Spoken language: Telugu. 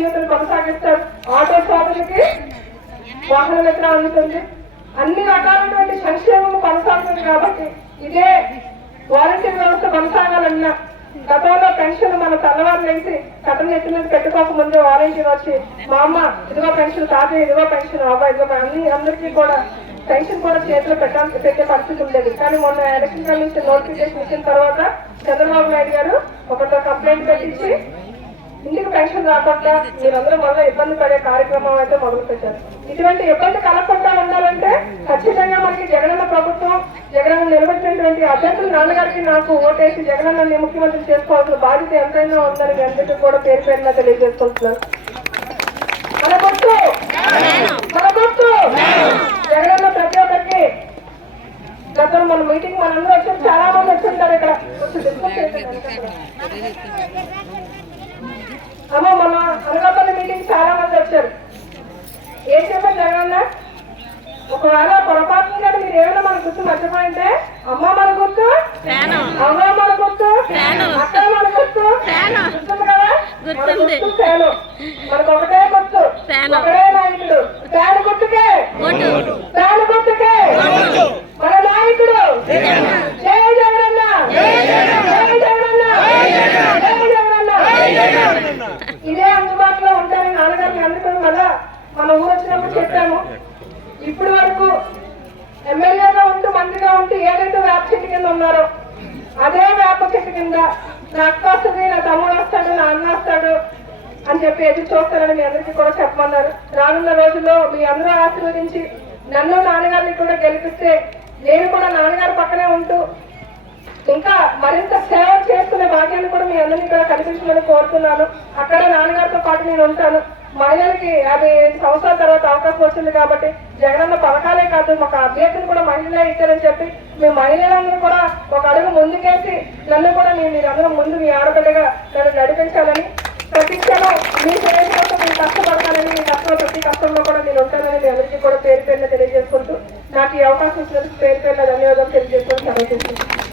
చేయూతను కొనసాగిస్తారు. ఆటో షాపులకి వాహన ఎక్కడ అందుతుంది? అన్ని రకాలైనటువంటి సంక్షేమం కొనసాగుతుంది కాబట్టి ఇదే వాలంటీర్ వ్యవస్థ కొనసాగాలన్నా గతంలో పెన్షన్ మన తెల్లవారు లేచి కథ నెత్తి మీద పెట్టుకోక ముందు వాలంటీర్ వచ్చి మా అమ్మ ఇదిగో పెన్షన్ తాతయ్య ఇదిగో పెన్షన్ అబ్బాయి ఇదిగో అన్ని అందరికీ కూడా పెన్షన్ కూడా చేతిలో పెట్టాలి పెట్టే పరిస్థితి ఉండేది. కానీ మొన్న ఎలక్షన్ కమిషన్ నోటిఫికేషన్ ఇచ్చిన తర్వాత చంద్రబాబు నాయుడు గారు ఒకరితో కంప్లైంట్ పెట్టించి ఇంటికి పెన్షన్ రాకుండా మీరందరూ మళ్ళీ ఇబ్బంది పడే కార్యక్రమం అయితే మొదలు పెట్టారు ఇటువంటి ఇబ్బంది కలగకుండా ఉండాలంటే ఖచ్చితంగా మనకి జగనన్న ప్రభుత్వం జగనన్న నిలబెట్టినటువంటి అభ్యర్థులు నాన్నగారికి నాకు ఓటేసి జగనన్న ముఖ్యమంత్రి చేసుకోవాల్సిన బాధ్యత ఎంతైనా ఉందని మీ అందరికీ కూడా పేరు పేరున తెలియజేసుకుంటున్నాను. మన గుర్తు మన గుర్తు జగనన్న ప్రతి ఒక్కరికి గతంలో మన మీటింగ్ మనందరూ వచ్చి చాలా మంది వచ్చింటారు ఇక్కడ కొంచెం డిస్కస్ చేసేదానికి అమ్మ మన అనకాపల్లి మీటింగ్ చాలా మంది వచ్చారు ఏం చెప్పారు జగనన్న ఒకవేళ పొరపాటున కానీ మీరు ఏమైనా మన గుర్తు మర్చిపోయింటే అమ్మ మన గుర్తు అమ్మ మన గుర్తు అక్క మన గుర్తు గుర్తుంది కదా? మన గుర్తు ఫ్యాను. మనకు ఒకటే గుర్తు. ఒకటే నాయకుడు. ఫ్యాన్ గుర్తుకే. ఫ్యాన్ గుర్తుకే. మన నాయకుడు. జై జగనన్న జై జగనన్న జై జగనన్న ఇదే అందుబాటులో ఉంటారని నాన్నగారిని అందుకని మళ్ళా మన ఊరు వచ్చినప్పుడు చెప్పాము. ఇప్పటి వరకు ఎమ్మెల్యేగా ఉంటూ మంత్రిగా ఉంటూ ఏదైతే వేప చెట్టు కింద ఉన్నారో అదే వేప చెట్టు కింద నా అక్క వస్తుంది నా తమ్ముడు వస్తాడు నా అన్న వస్తాడు అని చెప్పి ఎదురు చూస్తానని మీ అందరికీ కూడా చెప్పమన్నారు. రానున్న రోజుల్లో మీ అందరూ ఆశీర్వదించి నన్ను నాన్నగారిని కూడా గెలిపిస్తే నేను కూడా నాన్నగారి పక్కనే ఉంటూ ఇంకా మరింత సేవ చేసుకునే భాగ్యాన్ని కూడా మీ అందరినీ ఇక్కడ కల్పించమని కోరుతున్నాను. అక్కడ నాన్నగారితో పాటు నేను ఉంటాను. మహిళలకి యాభై ఐదు సంవత్సరాల తర్వాత అవకాశం వచ్చింది కాబట్టి జగనన్న పథకాలే కాదు మాకు అభ్యర్థిని కూడా మహిళలే ఇచ్చారని చెప్పి మీ మహిళలందరూ కూడా ఒక అడుగు ముందుకేసి నన్ను కూడా నేను మీరందరూ ముందు మీ ఆడపిల్లగా నన్ను నడిపించాలని ప్రతి క్షణం మీ సేవ కోసం మీరు కష్టపడతానని మీ కష్టం ప్రతి కష్టంలో కూడా నేను ఉంటానని మీ అందరికీ కూడా పేరు పేరున తెలియజేసుకుంటూ నాకు ఈ అవకాశం ఇచ్చినందుకు పేరు పేరున ధన్యవాదాలు తెలియజేసుకుంటూ సమయం